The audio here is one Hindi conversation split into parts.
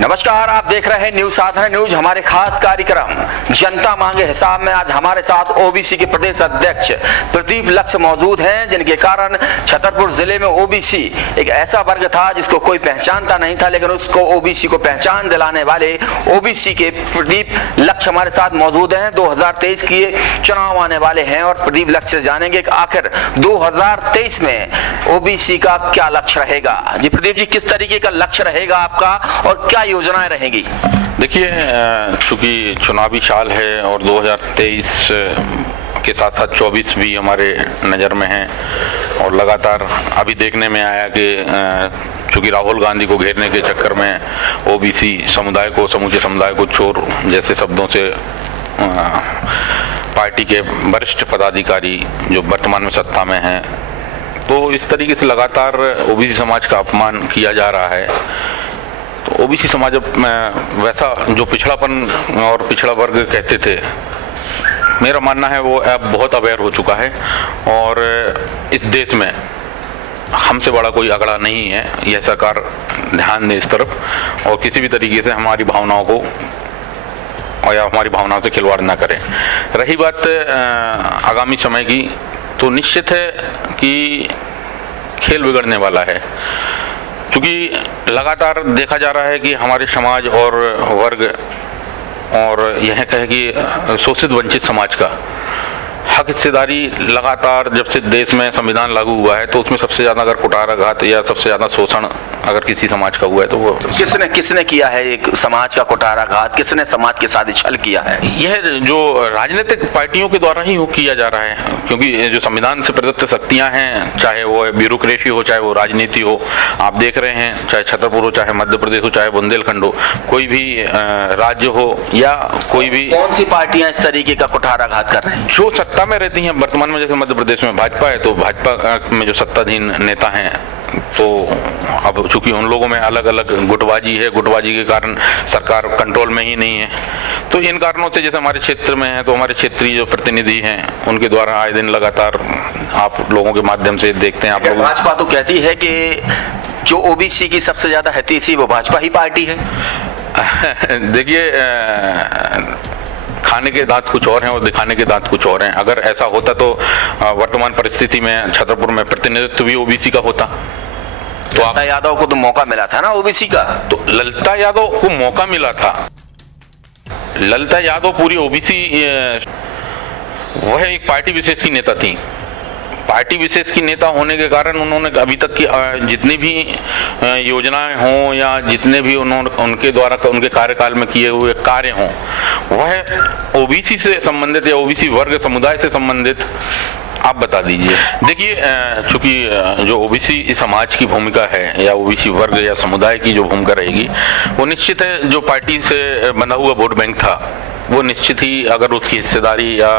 नमस्कार, आप देख रहे हैं न्यूज साधना न्यूज। हमारे खास कार्यक्रम जनता मांगे हिसाब में आज हमारे साथ ओबीसी के प्रदेश अध्यक्ष प्रदीप लक्ष्य मौजूद हैं, जिनके कारण छतरपुर जिले में ओबीसी एक ऐसा वर्ग था जिसको कोई पहचानता नहीं था, लेकिन उसको ओबीसी को पहचान दिलाने वाले ओबीसी के प्रदीप लक्ष्य हमारे साथ मौजूद हैं। 2023 के चुनाव आने वाले हैं और प्रदीप लक्ष्य से जानेंगे कि आखिर 2023 में ओबीसी का क्या लक्ष्य रहेगा। जी प्रदीप जी, किस तरीके का लक्ष्य रहेगा आपका और क्या योजनाएं रहेंगी? देखिए, चूंकि चुनावी साल है और 2023 के साथ साथ 24 भी हमारे नज़र में है और लगातार अभी देखने में आया कि चूंकि राहुल गांधी को घेरने के चक्कर में ओबीसी समुदाय को, समूचे समुदाय को चोर जैसे शब्दों से पार्टी के वरिष्ठ पदाधिकारी जो वर्तमान में सत्ता में हैं, तो इस तरीके से लगातार ओबीसी समाज का अपमान किया जा रहा है। तो ओबीसी समाज अब वैसा जो पिछड़ापन और पिछड़ा वर्ग कहते थे, मेरा मानना है वो अब बहुत अवेयर हो चुका है और इस देश में हमसे बड़ा कोई अगड़ा नहीं है। यह सरकार ध्यान दे इस तरफ और किसी भी तरीके से हमारी भावनाओं को और या हमारी भावनाओं से खिलवाड़ ना करें। रही बात आगामी समय की, तो निश्चित है कि खेल बिगड़ने वाला है, क्योंकि लगातार देखा जा रहा है कि हमारे समाज और वर्ग और यह कहे कि शोषित वंचित समाज का हक हिस्सेदारी लगातार जब से देश में संविधान लागू हुआ है, तो उसमें सबसे ज़्यादा अगर कुठाराघात या सबसे ज़्यादा शोषण अगर किसी समाज का हुआ है तो वो किसने किया है? एक समाज का कुठाराघात किसने समाज के साथ छल किया है? यह जो राजनीतिक पार्टियों के द्वारा ही हो किया जा रहा है, क्योंकि जो संविधान से प्रदत्त शक्तियां हैं, चाहे वो ब्यूरोक्रेसी हो, चाहे वो राजनीति हो, आप देख रहे हैं, चाहे छतरपुर हो, चाहे मध्य प्रदेश हो, चाहे बुंदेलखंड हो, कोई भी राज्य हो या कोई भी, कौन सी पार्टियां इस तरीके का कुठाराघात कर रही हैं? जो सत्ता में रहती हैं वर्तमान में, जैसे मध्य प्रदेश में भाजपा है, तो भाजपा में जो सत्ताधीन नेता हैं, तो अब चूंकि उन लोगों में अलग अलग गुटबाजी है, गुटबाजी के कारण सरकार कंट्रोल में ही नहीं है, तो इन कारणों से जैसे हमारे क्षेत्र में है, तो हमारे क्षेत्रीय जो प्रतिनिधि हैं उनके द्वारा आए दिन लगातार आप लोगों के माध्यम से देखते हैं। आप लोग, भाजपा तो कहती है कि जो ओबीसी की सबसे ज्यादा हितैषी वो भाजपा ही पार्टी है। देखिए, खाने के दांत कुछ और हैं और दिखाने के दांत कुछ और हैं। अगर ऐसा होता तो वर्तमान परिस्थिति में छतरपुर में प्रतिनिधित्व भी ओबीसी का होता। तो ललिता यादव को तो मौका मिला था ना ओबीसी का। तो ललिता यादव को मौका मिला था। ललिता यादव पूरी ओबीसी, वह एक पार्टी विशेष की नेता थी। पार्टी विशेष की नेता होने के कारण उन्होंने अभी तक की जितनी भी योजनाएं हों या जितने भी उन्होंने उनके द्वारा उनके कार्यकाल में किए हुए कार्य हों, वह ओबीसी से संबंधित या ओबीसी वर्ग समुदाय से संबंधित आप बता दीजिए। देखिए, चूंकि जो ओबीसी समाज की भूमिका है या ओबीसी वर्ग या समुदाय की जो भूमिका रहेगी, वो निश्चित है जो पार्टी से बना हुआ वोट बैंक था, वो निश्चित ही अगर उसकी हिस्सेदारी या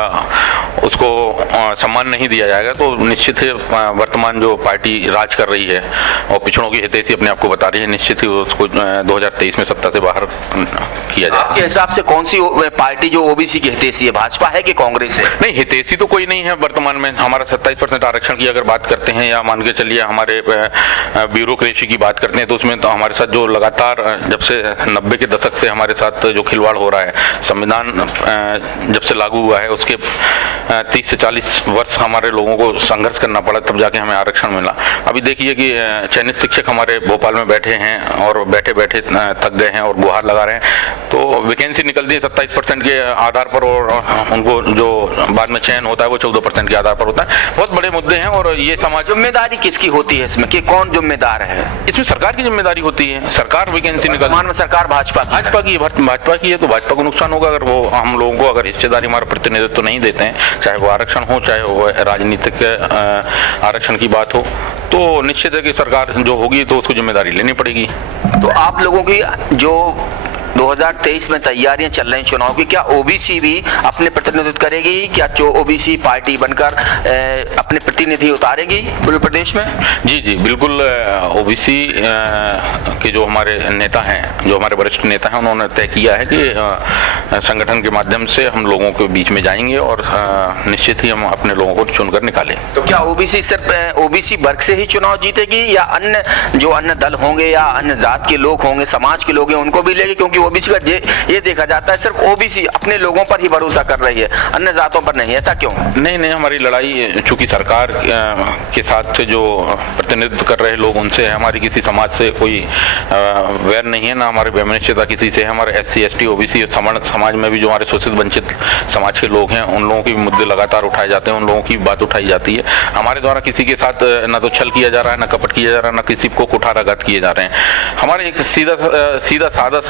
उसको सम्मान नहीं दिया जाएगा, तो निश्चित ही वर्तमान जो पार्टी राज कर रही है और पिछड़ों की हितैषी अपने आप को बता रही है, निश्चित ही उसको 2023 में सत्ता से बाहर किया जाए। आपके हिसाब से कौन सी पार्टी जो ओबीसी की हितैषी है, भाजपा है कि कांग्रेस है? नहीं, हितैषी तो कोई नहीं है वर्तमान में। हमारा 27% आरक्षण की अगर बात करते हैं या मान के चलिए हमारे ब्यूरोक्रेसी की बात करते हैं, तो उसमें तो हमारे साथ जो लगातार जब से 90 के दशक से हमारे साथ जो खिलवाड़ हो रहा है, संविधान जब से लागू हुआ है उसके 30 से 40 वर्ष हमारे लोगों को संघर्ष करना पड़ा, तब जाके हमें आरक्षण मिला। अभी देखिए कि चयनित शिक्षक हमारे भोपाल में बैठे हैं और बैठे बैठे थक गए हैं और गुहार लगा रहे हैं, तो वैकेंसी निकलती है 27% के आधार पर और उनको जो बाद में चयन होता है वो 14% के आधार पर होता है। बहुत बड़े मुद्दे हैं और ये समाज, जिम्मेदारी किसकी होती है इसमें, कि कौन जिम्मेदार है? इसमें सरकार की जिम्मेदारी होती है। सरकार वैकेंसी निकल, वर्तमान में सरकार भाजपा की है, तो भाजपा को नुकसान होगा अगर वो हम लोगों को अगर हिस्सेदारी, हमारा प्रतिनिधित्व नहीं देते हैं, चाहे वो आरक्षण हो, चाहे वो राजनीतिक आरक्षण की बात हो, तो निश्चित है कि सरकार जो होगी तो उसको जिम्मेदारी लेनी पड़ेगी। तो आप लोगों की जो 2023 में तैयारियां चल रही चुनाव की, क्या ओबीसी भी अपने प्रतिनिधित्व करेगी? क्या जो ओबीसी पार्टी बनकर अपने प्रतिनिधि उतारेगी पूरे प्रदेश में? जी जी बिल्कुल। ओबीसी के जो हमारे नेता हैं, जो हमारे वरिष्ठ नेता हैं, उन्होंने तय किया है कि संगठन के माध्यम से हम लोगों के बीच में जाएंगे और निश्चित ही हम अपने लोगों को चुनकर निकालें। तो क्या ओबीसी सिर्फ ओबीसी वर्ग से ही चुनाव जीतेगी, या अन्य जो अन्य दल होंगे या अन्य जात के लोग होंगे, समाज के लोग हैं, उनको भी लेगी? क्योंकि ओबीसी का ये देखा जाता है सिर्फ ओबीसी अपने लोगों पर ही भरोसा कर रही है, अन्य जातों पर नहीं। ऐसा क्यों? नहीं, हमारी लड़ाई चूंकि सरकार के साथ जो प्रतिनिधित्व कर रहे लोग उनसे है, हमारी किसी समाज से कोई वैर नहीं है, ना हमारे वैमनस्यता किसी से है। हमारे SC ST OBC समाज में भी जो हमारे शोषित वंचित समाज के लोग हैं, उन लोगों के भी मुद्दे लगातार उठाए जाते हैं, उन लोगों की बात उठाई जाती है। हमारे द्वारा किसी के साथ ना तो छल किया जा रहा है, ना कपट किया जा रहा है, ना किसी को कुठाराघात किए जा रहे हैं। हमारे एक सीधा सादा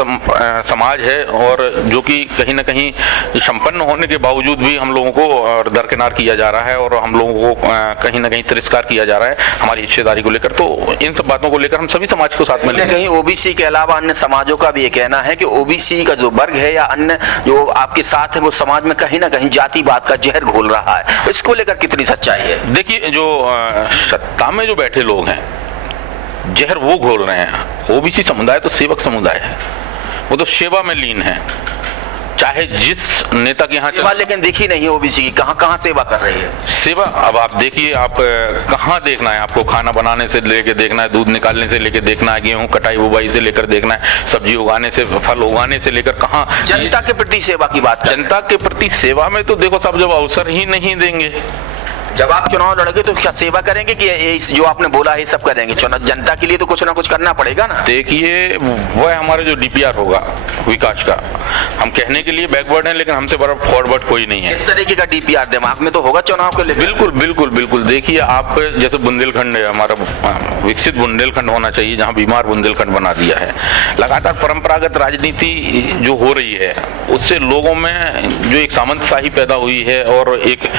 समाज है, और जो कि कहीं ना कहीं संपन्न होने के बावजूद भी हम लोगों को दरकिनार किया जा रहा है, और हम लोगों को कहीं ना कहीं तिरस्कार किया जा रहा है हमारी हिस्सेदारी को लेकर। तो इन सब बातों को लेकर हम सभी समाज को साथ में लेकर, कहीं ओबीसी के अलावा अन्य समाजों का भी ये कहना है कि ओबीसी का जो वर्ग है या अन्य जो आपके साथ है, वो समाज में कहीं ना कहीं जातिवाद का जहर घोल रहा है। इसको लेकर कितनी सच्चाई है? देखिए, जो सत्ता में जो बैठे लोग हैं, जहर वो घोल रहे हैं। ओबीसी समुदाय तो सेवक समुदाय है, वो तो सेवा में लीन है। चाहे जिस नेता के यहाँ सेवा लेकिन दिखी नहीं है ओबीसी की, कहाँ सेवा कर रही है सेवा? अब आप देखिए, आप कहाँ देखना है आपको? खाना बनाने से लेकर देखना है, दूध निकालने से लेकर देखना है, गेहूं कटाई बुवाई से लेकर देखना है, सब्जी उगाने से, फल उगाने से लेकर कहाँ जनता के प्रति सेवा की बात? जनता के प्रति सेवा में तो देखो साहब, जब अवसर ही नहीं देंगे, जब आप चुनाव लड़ेंगे तो क्या सेवा करेंगे कि ये जो आपने बोला है सब करेंगे? जनता के लिए तो कुछ ना कुछ करना पड़ेगा ना। देखिए, वह हमारे जो DPR होगा विकास का, हम कहने के लिए बैकवर्ड हैं, लेकिन हमसे बड़ा फॉरवर्ड कोई नहीं है। इस तरीके का DPR दिमाग में तो होगा चुनाव के लिए? बिल्कुल। देखिए, आप जैसे बुंदेलखंड है हमारा, विकसित बुंदेलखंड होना चाहिए, जहाँ बीमार बुंदेलखंड बना दिया है। लगातार परंपरागत राजनीति जो हो रही है, उससे लोगों में जो एक सामंतशाही पैदा हुई है, और एक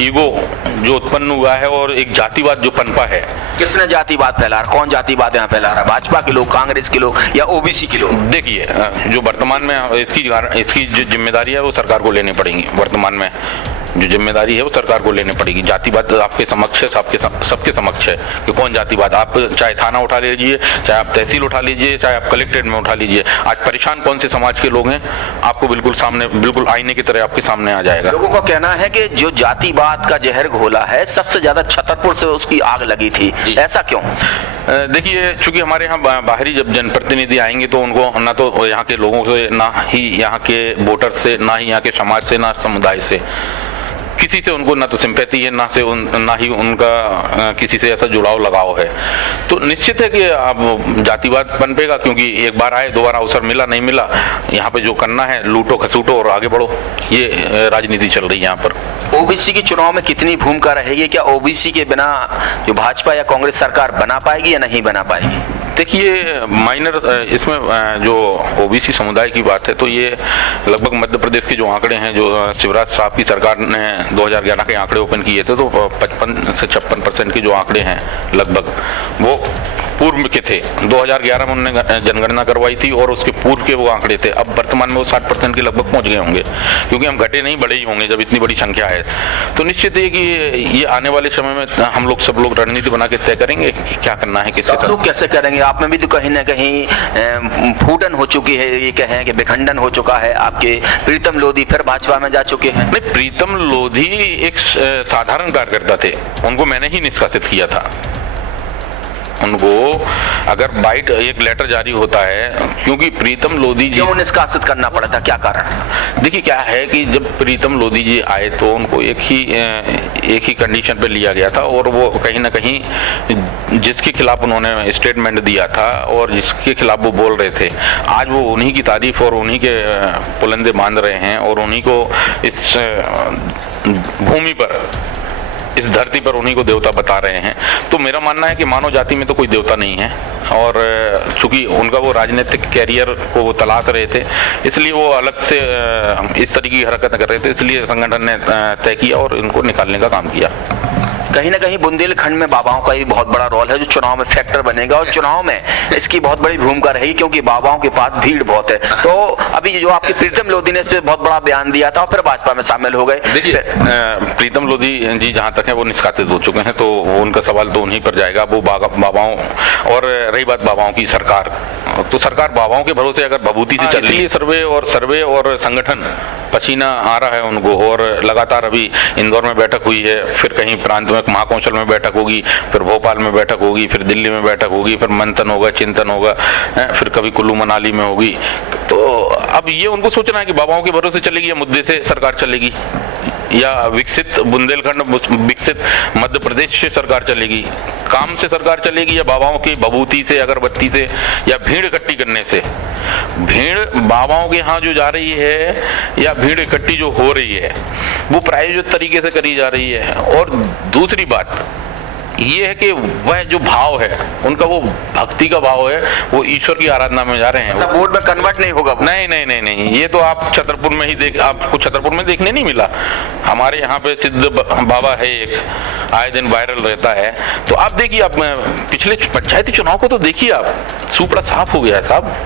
ईगो जो उत्पन्न हुआ है, और एक जातिवाद जो पनपा है। किसने जातिवाद फैला रहा? कौन जातिवाद यहाँ फैला रहा? भाजपा के लोग, कांग्रेस के लोग, या ओबीसी के लोग? देखिए, जो वर्तमान में इसकी जो जिम्मेदारी है वो सरकार को लेनी पड़ेगी। वर्तमान में जो जिम्मेदारी है वो सरकार को लेनी पड़ेगी। जातिवाद आपके समक्ष है, सबके समक्ष है कि कौन जातिवाद। आप चाहे थाना उठा लीजिए, चाहे आप तहसील उठा लीजिए, चाहे आप कलेक्ट्रेट में उठा लीजिए, आज परेशान कौन से समाज के लोग हैं, आपको बिल्कुल आईने की तरह आपके सामने आ जाएगा। लोगों का कहना है कि जो जातिवाद का जहर घोला है, सबसे ज्यादा छतरपुर से उसकी आग लगी थी। ऐसा क्यों? देखिए, चूंकि हमारे यहाँ बाहरी जब जनप्रतिनिधि आएंगे तो उनको ना तो यहाँ के लोगों से, ना ही यहाँ के वोटर से, ना ही यहाँ के समाज से, ना समुदाय से, किसी से उनको ना तो सिंपैथी है, ना ही उनका किसी से ऐसा जुड़ाव लगाव है। तो निश्चित है कि अब जातिवाद पनपेगा, क्योंकि एक बार आए, दोबारा अवसर मिला नहीं मिला, यहाँ पे जो करना है लूटो खसूटो और आगे बढ़ो, ये राजनीति चल रही है यहाँ पर। ओबीसी की चुनाव में कितनी भूमिका रहेगी? क्या ओबीसी के बिना जो भाजपा या कांग्रेस सरकार बना पाएगी या नहीं बना पाएगी? देखिए, माइनर इसमें जो ओबीसी समुदाय की बात है, तो ये लगभग मध्य प्रदेश के जो आंकड़े हैं, जो शिवराज साहब की सरकार ने 2011 के आंकड़े ओपन किए थे, तो 55 से 56% के जो आंकड़े हैं लगभग, वो पूर्व के थे। 2011 में उन्होंने जनगणना करवाई थी, और उसके पूर्व के वो आंकड़े थे। अब वर्तमान में वो 60% के लगभग पहुंच गए होंगे, क्योंकि हम घटे नहीं बढ़े ही होंगे जब इतनी बड़ी संख्या है। तो निश्चित है कि ये आने वाले समय में हम लोग सब लोग रणनीति बना के तय करेंगे कि क्या करना है, किसके साथ। लोग कैसे करेंगे? आप में भी तो कहीं ना कहीं फूटन हो चुकी है, ये कहें कि विखंडन हो चुका है। आपके प्रीतम लोधी फिर भाजपा में जा चुके हैं। नहीं, प्रीतम लोधी एक साधारण कार्यकर्ता थे, उनको मैंने ही निष्कासित किया था। उनको अगर बाइट एक लेटर जारी होता है, क्योंकि प्रीतम लोधी जी, क्यों निष्कासित करना पड़ा था? क्या कारण? देखिए, क्या है कि जब प्रीतम लोधी जी आए तो उनको एक ही कंडीशन पे लिया गया था, और वो कहीं ना कहीं जिसके खिलाफ उन्होंने स्टेटमेंट दिया था और जिसके खिलाफ वो बोल रहे थे, आज वो उन्हीं की तारीफ और उन्हीं के पुलंदे बांध रहे हैं, और उन्हीं को इस भूमि पर, इस धरती पर उन्हीं को देवता बता रहे हैं। तो मेरा मानना है कि मानव जाति में तो कोई देवता नहीं है, और चूंकि उनका वो राजनीतिक कैरियर को वो तलाश रहे थे, इसलिए वो अलग से इस तरीके की हरकत कर रहे थे, इसलिए संगठन ने तय किया और इनको निकालने का काम किया। कहीं ना कहीं बुंदेलखंड में बाबाओं का भी बहुत बड़ा रोल है जो चुनाव में फैक्टर बनेगा, और चुनाव में इसकी बहुत बड़ी भूमिका रहेगी क्योंकि बाबाओं के पास भीड़ बहुत है। तो अभी जो आपके प्रीतम लोधी ने इस पे बहुत बड़ा बयान दिया था और फिर भाजपा में शामिल हो गए। देखिए प्रीतम लोधी जी जहां तक है वो निष्कासित हो चुके हैं, तो उनका सवाल तो उन्हीं पर जाएगा। वो बाबाओं, और रही बात बाबाओं की सरकार, तो सरकार बाबाओं के भरोसे अगर भभूति से चल रही है। सर्वे और संगठन पसीना आ रहा है उनको, और लगातार अभी इंदौर में बैठक हुई है, फिर कहीं प्रांत में महाकौशल में बैठक होगी, फिर भोपाल में बैठक होगी, फिर दिल्ली में बैठक होगी, फिर मंथन होगा, चिंतन होगा, फिर कभी कुल्लू मनाली में होगी। तो अब ये उनको सोचना है कि बाबाओं के भरोसे चलेगी या मुद्दे से सरकार चलेगी, या विकसित बुंदेलखंड, विकसित मध्य प्रदेश से सरकार चलेगी, काम से सरकार चलेगी, या बाबाओं की भभूति से, अगरबत्ती से, या भीड़ इकट्ठी करने से। भीड़ बाबाओं के यहाँ जो जा रही है या भीड़ इकट्ठी जो हो रही है वो प्रायोजित तरीके से करी जा रही है। और दूसरी बात ये है कि वह जो भाव है उनका, वो भक्ति का भाव है, वो ईश्वर की आराधना में जा रहे हैं। वोट में कन्वर्ट नहीं होगा। नहीं, ये तो आप छतरपुर में ही आपको छतरपुर में देखने नहीं मिला। हमारे यहाँ पे सिद्ध बाबा है एक, आए दिन वायरल रहता है। तो आप देखिए, आप पिछले पंचायती चुनाव को तो देखिए, आप सुपड़ा साफ हो गया है साहब।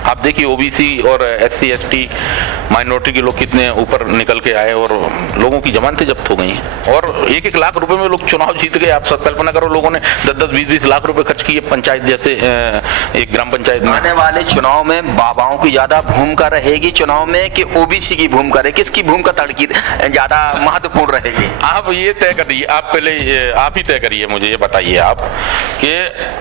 आप देखिए ओबीसी और SC ST माइनॉरिटी के लोग कितने ऊपर निकल के आए और लोगों की जमानतें जब्त हो गई हैं, और 1-1 लाख रुपए में लोग चुनाव जीत गए। आप सब कल्पना करो, लोगों ने 10-10, 20-20 लाख रुपए खर्च किए पंचायत जैसे एक ग्राम पंचायत में। आने वाले चुनाव में बाबाओं की ज्यादा भूमिका रहेगी चुनाव में कि ओबीसी की भूमिका रहेगी? किसकी भूमिका तड़की ज्यादा महत्वपूर्ण रहेगी? आप ये तय करिए, आप पहले आप ही तय करिए, मुझे ये बताइए आप कि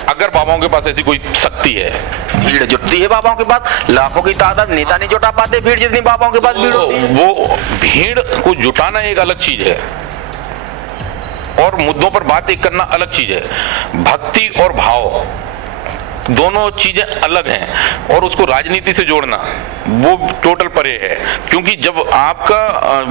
अगर बाबाओं के पास ऐसी कोई शक्ति है, भीड़ जुटती है बाबाओं के पास, लाखों की तादाद, नेता नहीं जुटा पाते भीड़ जितनी बाबाओं के पास भीड़ होती है। वो भीड़ को जुटाना एक अलग चीज है और मुद्दों पर बात एक करना अलग चीज है। भक्ति और भाव दोनों चीजें अलग हैं, और उसको राजनीति से जोड़ना वो टोटल परे है। क्योंकि जब आपका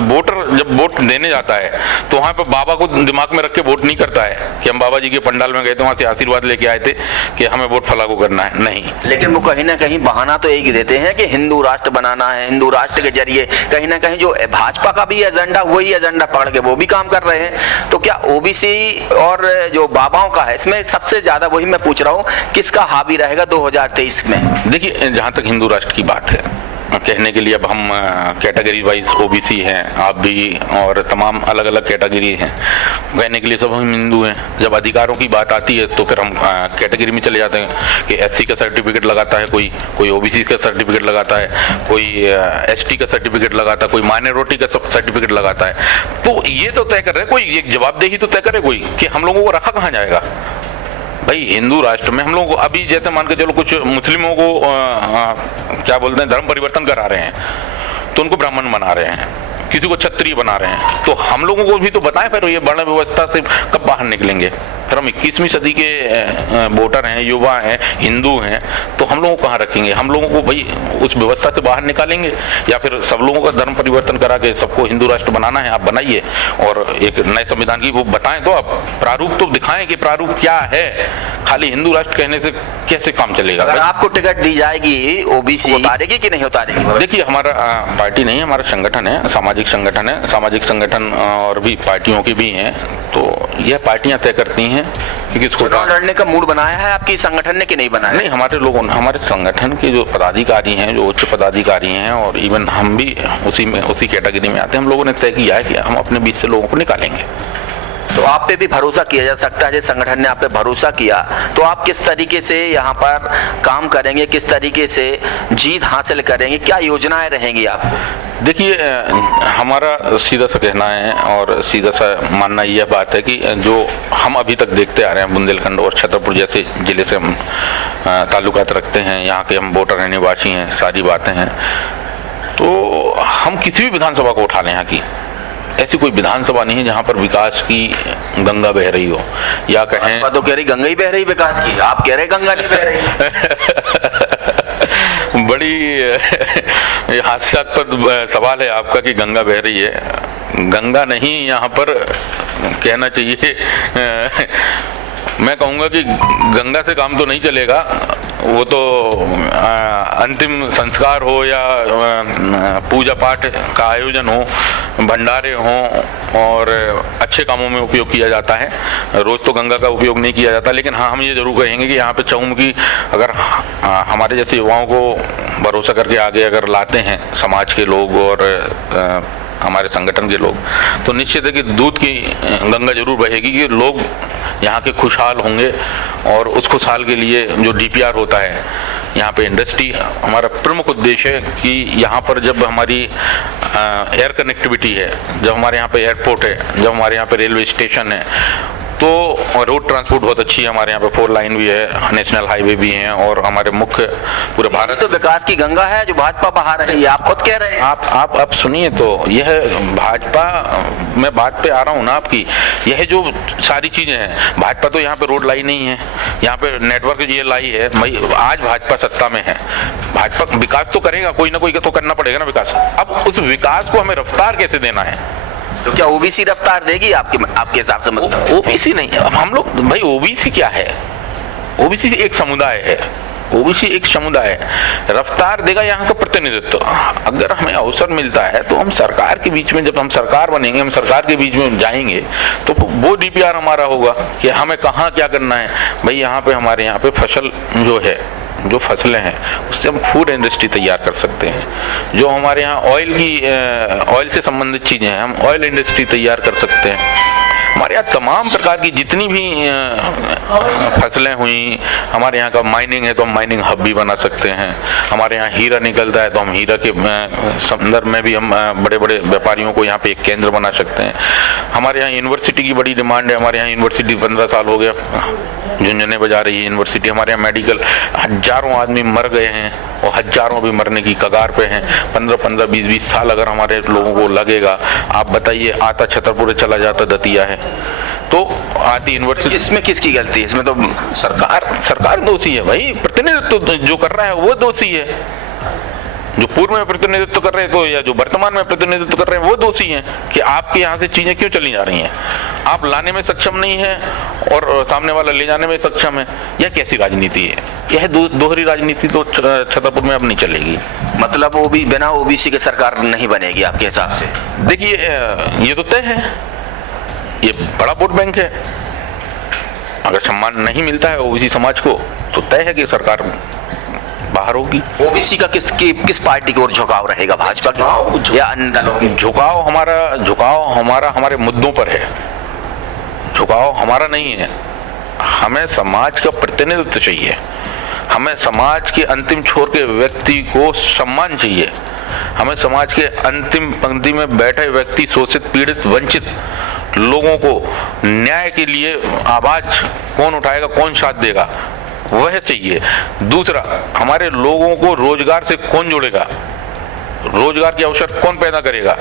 वोटर जब वोट देने जाता है तो वहां पर बाबा को दिमाग में रख के वोट नहीं करता है कि हम बाबा जी के पंडाल में गए थे, वहां से आशीर्वाद लेके आए थे कि हमें वोट फला को करना है। नहीं, लेकिन वो कहीं ना कहीं बहाना तो एक ही देते हैं कि हिंदू राष्ट्र बनाना है, हिंदू राष्ट्र के जरिए कहीं ना कहीं जो भाजपा का भी एजेंडा, वही एजेंडा पकड़ के वो भी काम कर रहे हैं। तो क्या ओबीसी और जो बाबाओं का है, इसमें सबसे ज्यादा, वही मैं पूछ रहा हूँ, किसका हावी रहेगा 2023 में? देखिए, जहां तक हिंदू राष्ट्र की बात है, कहने के लिए अब हम कैटेगरी वाइज ओबीसी हैं, आप भी, और तमाम अलग अलग कैटेगरी हैं, कहने के लिए सब हम हिंदू हैं। जब अधिकारों की बात आती है तो फिर हम कैटेगरी में चले जाते हैं कि SC का सर्टिफिकेट लगाता है कोई OBC का सर्टिफिकेट लगाता है, कोई ST का सर्टिफिकेट लगाता है, कोई माइनॉरिटी का सर्टिफिकेट लगाता है। तो ये तो तय कर रहे हैं, कोई एक जवाबदेही तो तय करे कोई कि हम लोगों को रखा कहाँ जाएगा। भाई हिंदू राष्ट्र में हम लोगों को अभी जैसे मान के चलो कुछ मुस्लिमों को क्या बोलते हैं, धर्म परिवर्तन करा रहे हैं तो उनको ब्राह्मण बना रहे हैं, किसी को क्षत्रिय बना रहे हैं। तो हम लोगों को भी तो बताएं फिर ये वर्ण व्यवस्था से कब बाहर निकलेंगे। फिर हम 21वीं सदी के वोटर हैं, युवा हैं, हिंदू हैं, तो हम लोगों को कहाँ रखेंगे? हम लोगों को भाई उस व्यवस्था से बाहर निकालेंगे, या फिर सब लोगों का धर्म परिवर्तन करा के सबको हिंदू राष्ट्र बनाना है? आप बनाइए और एक नए संविधान की वो बताएं, तो आप प्रारूप तो दिखाएं कि प्रारूप क्या है। खाली हिंदू राष्ट्र कहने से कैसे काम चलेगा? अगर आपको टिकट दी जाएगी, ओबीसी उतारेगी कि नहीं उतारेगी? देखिए, हमारा पार्टी नहीं है, हमारा संगठन है, सामाजिक संगठन है। सामाजिक संगठन और भी पार्टियों की भी हैं, तो यह पार्टियां तय करती हैं कि किसको चुनाव लड़ने का मूड बनाया है आपकी संगठन ने कि नहीं बनाया? नहीं, हमारे लोगों ने, हमारे संगठन के जो पदाधिकारी हैं, जो उच्च पदाधिकारी हैं, और इवन हम भी उसी कैटेगरी में आते हैं, हम लोगों ने तय किया है कि हम अपने बीच से लोगों को निकालेंगे। तो आप पे भी भरोसा किया जा सकता है, जैसे संगठन ने आप पे भरोसा किया, तो आप किस तरीके से यहाँ पर काम करेंगे, किस तरीके से जीत हासिल करेंगे, क्या योजनाएं रहेंगी आप? देखिए, हमारा सीधा सा कहना है और सीधा सा मानना यह बात है कि जो हम अभी तक देखते आ रहे हैं, बुंदेलखंड और छतरपुर जैसे जिले से हम ताल्लुकात रखते हैं, यहाँ के हम वोटर हैं, निवासी हैं, सारी बातें हैं, तो हम किसी भी विधानसभा को उठा लें, यहाँ की ऐसी कोई विधानसभा नहीं है जहां पर विकास की गंगा बह रही हो, या कहें तो कह रही गंगा ही बह रही विकास की, आप कह रहे गंगा नहीं बह रही। बड़ी हास्यास्पद सवाल है आपका कि गंगा बह रही है। गंगा नहीं, यहाँ पर कहना चाहिए मैं कहूँगा कि गंगा से काम तो नहीं चलेगा, वो तो अंतिम संस्कार हो या पूजा पाठ का आयोजन हो, भंडारे हों और अच्छे कामों में उपयोग किया जाता है। रोज़ तो गंगा का उपयोग नहीं किया जाता, लेकिन हाँ हम ये ज़रूर कहेंगे कि यहाँ पे चहुमुखी अगर हमारे जैसे युवाओं को भरोसा करके आगे अगर लाते हैं समाज के लोग और हमारे संगठन के लोग, तो निश्चित है कि दूध की गंगा जरूर बहेगी कि लोग यहाँ के खुशहाल होंगे। और उस खुशहाल के लिए जो DPR होता है यहाँ पे इंडस्ट्री, हमारा प्रमुख उद्देश्य है कि यहाँ पर जब हमारी एयर कनेक्टिविटी है, जब हमारे यहाँ पे एयरपोर्ट है, जब हमारे यहाँ पे रेलवे स्टेशन है, तो रोड ट्रांसपोर्ट बहुत अच्छी है। हमारे यहाँ पे 4 लाइन भी है, नेशनल हाईवे भी हैं और हमारे मुख्य पूरे भारत तो विकास की गंगा है जो भाजपा बहा रही है, आप खुद कह रहे हैं। आप सुनिए, तो यह भाजपा, मैं बात पे आ रहा हूँ ना आपकी, यह जो सारी चीजें हैं, भाजपा तो यहाँ पे रोड लाई नहीं है, यहाँ पे नेटवर्क ये लाई है। भाई आज भाजपा सत्ता में है, भाजपा विकास तो करेगा, कोई ना कोई तो करना पड़ेगा ना विकास। अब उस विकास को हमें रफ्तार कैसे देना है? तो क्या OBC रफ्तार देगी आपके हिसाब से? मतलब OBC नहीं, अब हम लोग भाई OBC क्या है? OBC एक समुदाय है, OBC एक समुदाय है, रफ्तार देगा यहाँ का प्रतिनिधित्व। अगर हमें अवसर मिलता है तो हम सरकार के बीच में, जब हम सरकार बनेंगे, हम सरकार के बीच में जाएंगे तो वो DPR हमारा होगा कि हमें कहाँ क्या करना है। भाई यहाँ पे हमारे यहाँ पे फसल जो है, जो फसलें हैं, उससे हम फूड इंडस्ट्री तैयार कर सकते हैं। जो हमारे यहाँ ऑयल से संबंधित चीज़ें हैं, हम ऑयल इंडस्ट्री तैयार कर सकते हैं। हमारे यहाँ तमाम प्रकार की जितनी भी फसलें हुई, हमारे यहाँ का माइनिंग है तो हम माइनिंग हब भी बना सकते हैं। हमारे यहाँ हीरा निकलता है तो हम हीरा के संदर्भ में भी हम बड़े बड़े व्यापारियों को यहाँ पे एक केंद्र बना सकते हैं। हमारे यहाँ यूनिवर्सिटी की बड़ी डिमांड है, हमारे यहाँ यूनिवर्सिटी 15 साल हो गया झुंझुने बजा रही है यूनिवर्सिटी। हमारे यहाँ मेडिकल, हजारों आदमी मर गए हैं और हजारों भी मरने की कगार पे हैं। 15-15, 20-20 साल अगर हमारे लोगों को लगेगा, आप बताइए, आता छतरपुर चला जाता दतिया है तो आती यूनिवर्सिटी। इसमें किसकी गलती है? इसमें तो सरकार दोषी है भाई, प्रतिनिधित्व जो कर रहा है वो दोषी है। जो पूर्व में प्रतिनिधित्व कर रहे हैं तो, या जो वर्तमान में प्रतिनिधित्व कर रहे हैं वो दोषी हैं कि आपके यहाँ से चीजें क्यों चली जा रही हैं। आप लाने में सक्षम नहीं है और सामने वाला ले जाने में सक्षम है। यह कैसी राजनीति है? यह दोहरी राजनीति तो छतरपुर में अब नहीं चलेगी। मतलब वो भी बिना OBC के सरकार नहीं बनेगी आपके हिसाब से? देखिए, ये तो तय है, ये बड़ा वोट बैंक है। अगर सम्मान नहीं मिलता है OBC समाज को तो तय है कि सरकार बाहर होगी। OBC का किस पार्टी की ओर झुकाव रहेगा? भाजपा की या अन्य दलों की? झुकाव हमारा हमारे मुद्दों पर है, झुकाव हमारा नहीं है। हमें समाज का प्रतिनिधित्व चाहिए, हमें समाज के अंतिम छोर के व्यक्ति को सम्मान चाहिए, हमें समाज के अंतिम पंक्ति में बैठे व्यक्ति, शोषित, पीड़ित, वंचित लोगों को न्याय के लिए आवाज कौन उठाएगा, कौन साथ देगा, वह चाहिए। दूसरा, हमारे लोगों को रोजगार से कौन जोड़ेगा, रोजगार के अवसर कौन पैदा करेगा।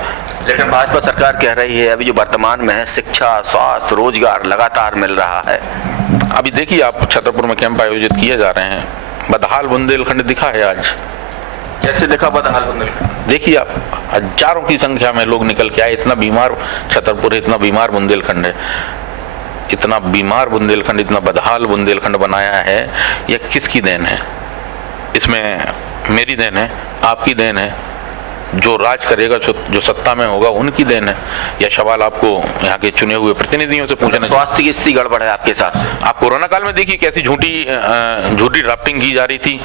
लेकिन भाजपा सरकार कह रही है अभी जो वर्तमान में है, शिक्षा, स्वास्थ्य, रोजगार लगातार मिल रहा है। अभी देखिए, आप छतरपुर में कैंप आयोजित किए जा रहे हैं, बदहाल बुंदेलखंड दिखा है आज। कैसे दिखा बदहाल बुंदेलखंड? देखिए आप, हजारों की संख्या में लोग निकल के आए। इतना बीमार छतरपुर है, इतना बीमार बुंदेलखंड है, इतना बीमार बुंदेलखंड, इतना बदहाल बुंदेलखंड बनाया है। यह किसकी देन है? इसमें मेरी देन है, आपकी देन है, जो राज करेगा, जो सत्ता में होगा उनकी देन है। यह सवाल आपको यहाँ के चुने हुए प्रतिनिधियों से पूछना चाहिए। स्वास्थ्य की स्थिति गड़बड़ है आपके साथ? आप कोरोना काल में देखिए कैसी झूठी ड्राफ्टिंग की जा रही थी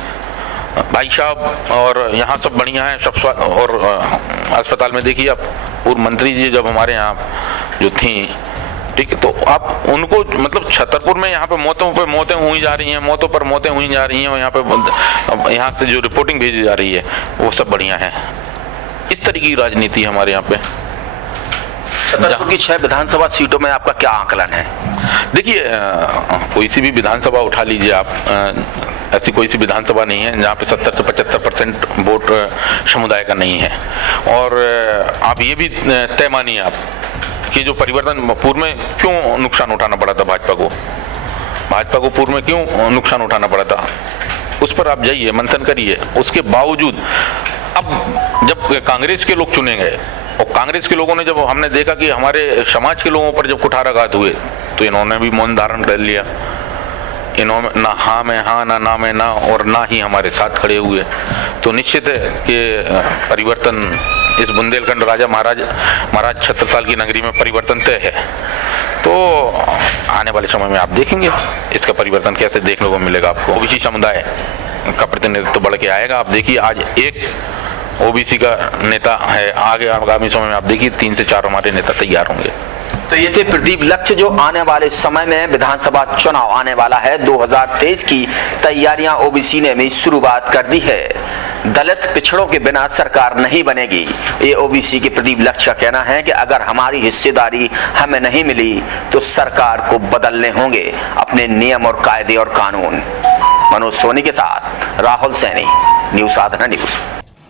भाई साहब, और यहाँ सब बढ़िया है सब। और अस्पताल में देखिए आप, पूर्व मंत्री जी जब हमारे यहाँ जो थी, ठीक है, तो आप उनको, मतलब छतरपुर में यहाँ पे मोतों पे मोतें हुई जा रही हैं, मोतों पर मोतें हुई जा रही हैं, और यहाँ से जो रिपोर्टिंग भेजी जा रही है वो सब बढ़िया है। इस तरीके की राजनीति हमारे यहाँ पे। छतरपुर की 6 विधानसभा सीटों में आपका क्या आकलन है? देखिए, कोई सी भी विधानसभा उठा लीजिए आप, ऐसी कोई सी विधानसभा नहीं है जहाँ पे 70 से 75% वोट समुदाय का नहीं है। और आप ये भी तय मानिए आप कि जो परिवर्तन पूर्व में क्यों नुकसान उठाना पड़ा था भाजपा को पूर्व में क्यों नुकसान उठाना पड़ा था, उस पर आप जाइए, मंथन करिए। उसके बावजूद अब जब कांग्रेस के लोग चुने गए और कांग्रेस के लोगों ने, जब हमने देखा कि हमारे समाज के लोगों पर जब कुठाराघात हुए, तो इन्होंने भी मौन धारण कर लिया। इन्होंने ना हाँ में हाँ, ना में ना, और ना ही हमारे साथ खड़े हुए, तो निश्चित है कि परिवर्तन इस बुंदेलखंड राजा महाराज 76 साल की नगरी में परिवर्तन तय है। तो आने वाले समय में आप देखेंगे इसका परिवर्तन कैसे देखने को मिलेगा आपको। ओबीसी समुदाय का प्रतिनिधित्व बढ़ के आएगा। आप देखिए आज एक ओबीसी का नेता है, आगे आगामी समय में आप देखिए 3 से 4 हमारे नेता तैयार होंगे। तो ये थे प्रदीप लक्ष्य जो आने वाले समय में विधानसभा चुनाव आने वाला है 2023 की तैयारियां ओबीसी ने भी शुरुआत कर दी है। दलित पिछड़ों के बिना सरकार नहीं बनेगी, ये ओबीसी के प्रदीप लक्ष्य का कहना है कि अगर हमारी हिस्सेदारी हमें नहीं मिली तो सरकार को बदलने होंगे अपने नियम और कायदे और कानून। मनोज सोनी के साथ राहुल सैनी, न्यूज साधना न्यूज।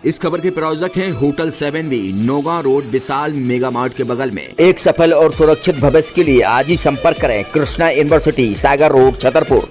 इस खबर के प्रायोजक हैं होटल 7B, नोगा रोड, विशाल मेगा मार्ट के बगल में। एक सफल और सुरक्षित भविष्य के लिए आज ही संपर्क करें कृष्णा यूनिवर्सिटी, सागर रोड, छतरपुर।